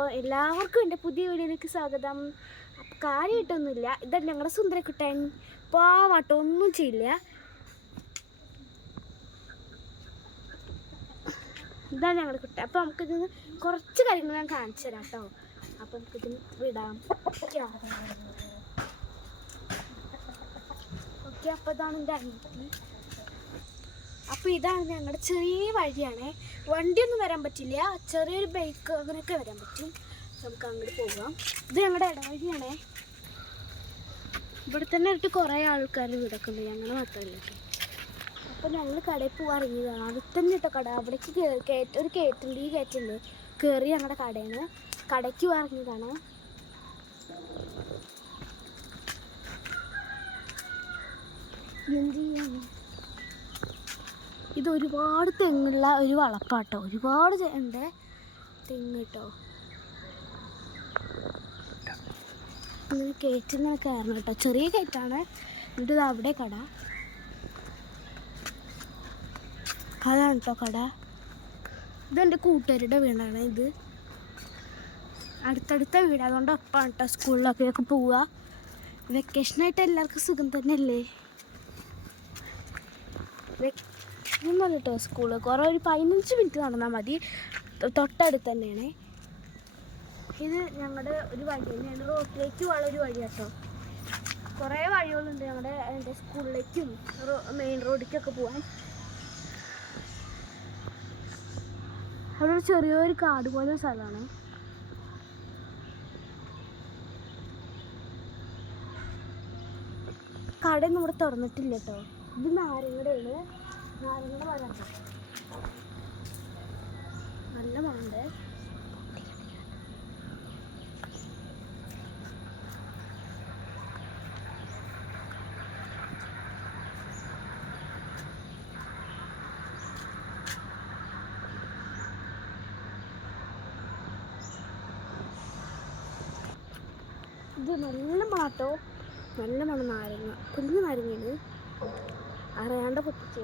എല്ലാവർക്കും എന്റെ പുതിയ വീഡിയോയിലേക്ക് സ്വാഗതം. അപ്പോൾ കാര്യമായിട്ടൊന്നുമില്ല ഇതാണ് ഞങ്ങളുടെ സുന്ദരക്കുട്ടൻ. പാവാട്ടോ ഒന്നും ചെയ്യില്ല. ഇതാണ് ഞങ്ങളുടെ കുട്ടി അപ്പോൾ നമുക്കിത് കുറച്ച് കാര്യങ്ങൾ ഞാൻ കാണിച്ചു തരാം കേട്ടോ അപ്പോൾ നമുക്കിത് വിടാം. ഓക്കെ. അപ്പോൾ ഇതാണ് എന്റെ അനിയത്തി. അപ്പോൾ ഇതാണ് ഞങ്ങളുടെ ചെറിയ വഴിയാണ്. വണ്ടിയൊന്നും വരാൻ പറ്റില്ല. ചെറിയൊരു ബൈക്ക് അങ്ങനെയൊക്കെ വരാൻ പറ്റും. നമുക്ക് അങ്ങോട്ട് പോകാം. ഇത് ഞങ്ങളുടെ ഇടവഴിയാണേ ഇവിടെ തന്നെ ഇട്ട് കുറേ ആൾക്കാർ ഞങ്ങൾ ഞങ്ങൾ മാത്രമല്ല കേട്ടോ അപ്പോൾ ഞങ്ങൾ കടയിൽ പോകാൻ ഇറങ്ങിയതാണ്. അവിടെ തന്നെ കേട്ടോ കട. അവിടേക്ക് കയറ്റ ഒരു കയറ്റുണ്ട് ഈ കയറ്റുണ്ട് കയറി ഞങ്ങളുടെ കടയിൽ കടയ്ക്ക് പോകാൻ ഇറങ്ങിയതാണ്. ഇത് ഒരുപാട് തെങ്ങുള്ള ഒരു വളപ്പാട്ടോ. ഒരുപാട് ഉണ്ട് തെങ്ങ് കേട്ടോ ഇങ്ങനെ കയറ്റി ഇങ്ങനെ കയറണം കേട്ടോ ചെറിയ കയറ്റാണ് എന്നിട്ട് ഇത് അവിടെ കട. അതാണ് കേട്ടോ കട. ഇതെന്റെ കൂട്ടുകാരുടെ വീടാണ് ഇത്. അടുത്തടുത്ത വീട്. അതുകൊണ്ട് ഒപ്പാണ് കേട്ടോ സ്കൂളിലൊക്കെ ഒക്കെ പോവുക വെക്കേഷനായിട്ട് എല്ലാവർക്കും സുഖം തന്നെയല്ലേ? ഒന്നല്ല കേട്ടോ സ്കൂൾ കുറേ ഒരു പതിനഞ്ച് മിനിറ്റ് നടന്നാൽ മതി. തൊട്ടടുത്ത് തന്നെയാണ്. ഇത് ഞങ്ങളുടെ ഒരു വഴി തന്നെയാണ്. റോഡിലേക്ക് ഉള്ള ഒരു വഴി കേട്ടോ കുറേ വഴികളുണ്ട് ഞങ്ങളുടെ എന്റെ സ്കൂളിലേക്കും മെയിൻ റോഡിലേക്കൊക്കെ പോകാൻ അവിടെ ഒരു ചെറിയൊരു കാട് പോലെ സ്ഥലമാണ്. കടയൊന്നും ഇവിടെ തുറന്നിട്ടില്ല കേട്ടോ ഇത് നാരങ്ങടയാണ് നല്ല മണമുണ്ട്. ഇത് നല്ല മണട്ടോ. നല്ല മണം നാരങ്ങ. കുഞ്ഞു നാരങ്ങയാണ് അറിയാണ്ട് പൊട്ടിച്ചു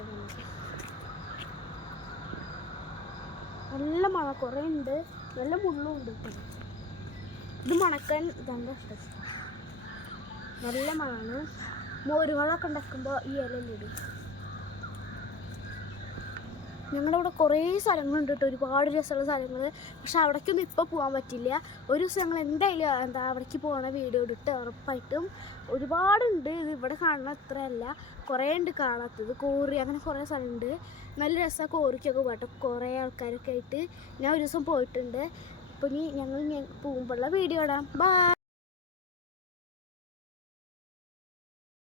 നല്ല മഴ കുറേ ഉണ്ട്. നല്ല മുള്ളും ഉണ്ട്. ഇത് മണക്കാൻ ഇതാണ് ഇഷ്ടം. നല്ല മണമാണ് മോരുകളൊക്കെ ഉണ്ടാക്കുമ്പോൾ ഈ ഇല ഇലയിലിടും. ഞങ്ങളുടെ ഇവിടെ കുറേ സ്ഥലങ്ങളുണ്ട് കേട്ടോ. ഒരുപാട് രസമുള്ള സ്ഥലങ്ങൾ പക്ഷെ അവിടേക്കൊന്നും ഇപ്പോൾ പോകാൻ പറ്റില്ല. ഒരു ദിവസം ഞങ്ങൾ എന്തായാലും എന്താ അവിടേക്ക് പോകണ വീഡിയോ ഇട്ട് ഉറപ്പായിട്ടും ഒരുപാടുണ്ട്. ഇത് ഇവിടെ കാണുന്ന അത്രയല്ല. കുറേ ഉണ്ട് കാണാത്തത്. കോറി അങ്ങനെ കുറേ സ്ഥലമുണ്ട്. നല്ല രസമാണ് കോറിക്കൊക്കെ പോകട്ടെ കുറേ ആൾക്കാരൊക്കെ ആയിട്ട് ഞാൻ ഒരു ദിവസം പോയിട്ടുണ്ട്. അപ്പോൾ ഇനി ഞങ്ങൾ പോകുമ്പോഴുള്ള വീഡിയോ ഇടാം. ബൈ